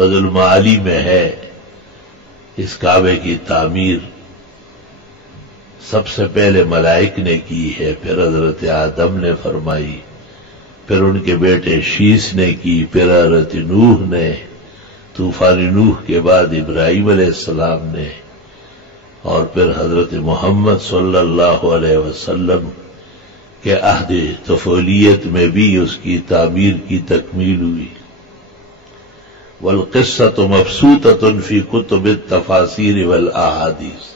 بدر المعالی میں ہے، اس کعبے کی تعمیر سب سے پہلے ملائک نے کی ہے، پھر حضرت آدم نے فرمائی، پھر ان کے بیٹے شیس نے کی، پھر حضرت نوح نے، طوفان نوح کے بعد ابراہیم علیہ السلام نے، اور پھر حضرت محمد صلی اللہ علیہ وسلم کے عہد طفولیت میں بھی اس کی تعمیر کی تکمیل ہوئی۔ والقصة مبسوطة في كتب التفاسیر والاحادیث۔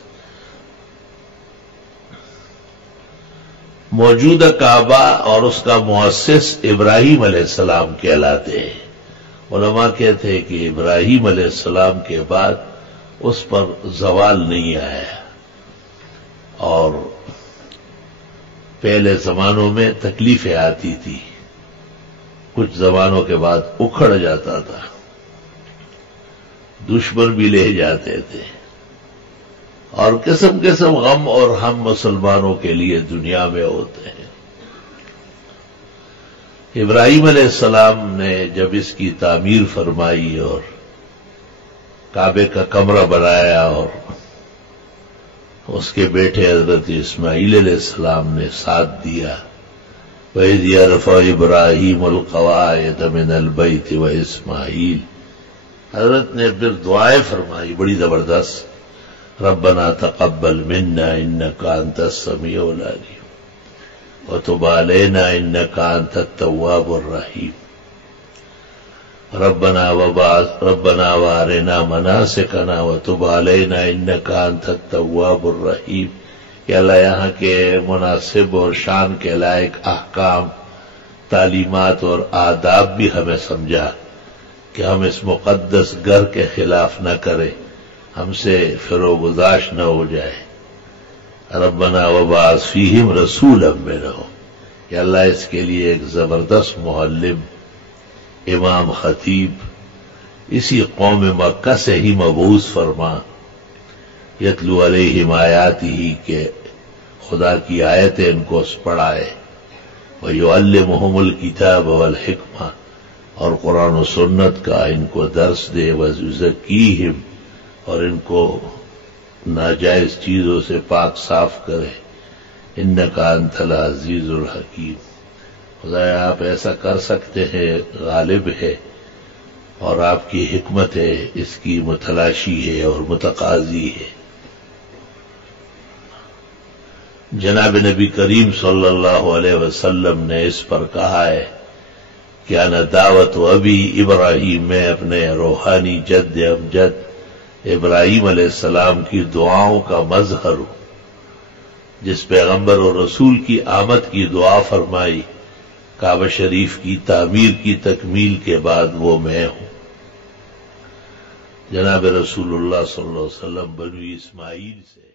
موجودہ کعبہ اور اس کا مؤسس ابراہیم علیہ السلام کہلاتے ہیں۔ علماء کہتے ہیں کہ ابراہیم علیہ السلام کے بعد اس پر زوال نہیں آیا، اور پہلے زمانوں میں تکلیفیں آتی تھی، کچھ زمانوں کے بعد اکھڑ جاتا تھا، دشمن بھی لے جاتے تھے، اور قسم قسم غم اور ہم مسلمانوں کے لیے دنیا میں ہوتے ہیں۔ ابراہیم علیہ السلام نے جب اس کی تعمیر فرمائی اور کعبے کا کمرہ بنایا، اور اس کے بیٹے حضرت اسماعیل علیہ السلام نے ساتھ دیا، وَإِذْ يَرْفَعُ إِبْرَاهِيمُ الْقَوَاعِدَ مِنَ الْبَيْتِ وَإِسْمَاعِيلُ، حضرت نے پھر دعائیں فرمائی بڑی زبردست، ربنا تقبل منا انك انت السميع العليم وتب علينا انك انت التواب الرحيم ربنا وارنا مناسکنا وتب علينا انك انت التواب الرحيم۔ کہ اللہ یہاں کے مناسب اور شان کے لائق احکام، تعلیمات اور آداب بھی ہمیں سمجھا کہ ہم اس مقدس گھر کے خلاف نہ کریں، ہم سے فروگزاش نہ ہو جائے۔ ربنا وبعث فیہم رسولا منہم، کہ اللہ اس کے لیے ایک زبردست معلم، امام خطیب اسی قوم مکہ سے ہی مبعوث فرما، یتلو علیہم آیاتہ، کہ خدا کی آیتیں ان کو پڑھائے، ویعلمہم الکتاب والحکمہ، اور قرآن و سنت کا ان کو درس دے، ویزکیہم، اور ان کو ناجائز چیزوں سے پاک صاف کرے، انک انت العزیز الحکیم۔ خدایا آپ ایسا کر سکتے ہیں، غالب ہے، اور آپ کی حکمت ہے، اس کی متلاشی ہے اور متقاضی ہے۔ جناب نبی کریم صلی اللہ علیہ وسلم نے اس پر کہا ہے کہ انا دعوت ابی ابراہیم، میں اپنے روحانی جد امجد ابراہیم علیہ السلام کی دعاؤں کا مظہر ہوں۔ جس پیغمبر اور رسول کی آمد کی دعا فرمائی کعبہ شریف کی تعمیر کی تکمیل کے بعد، وہ میں ہوں۔ جناب رسول اللہ صلی اللہ علیہ وسلم بنو اسماعیل سے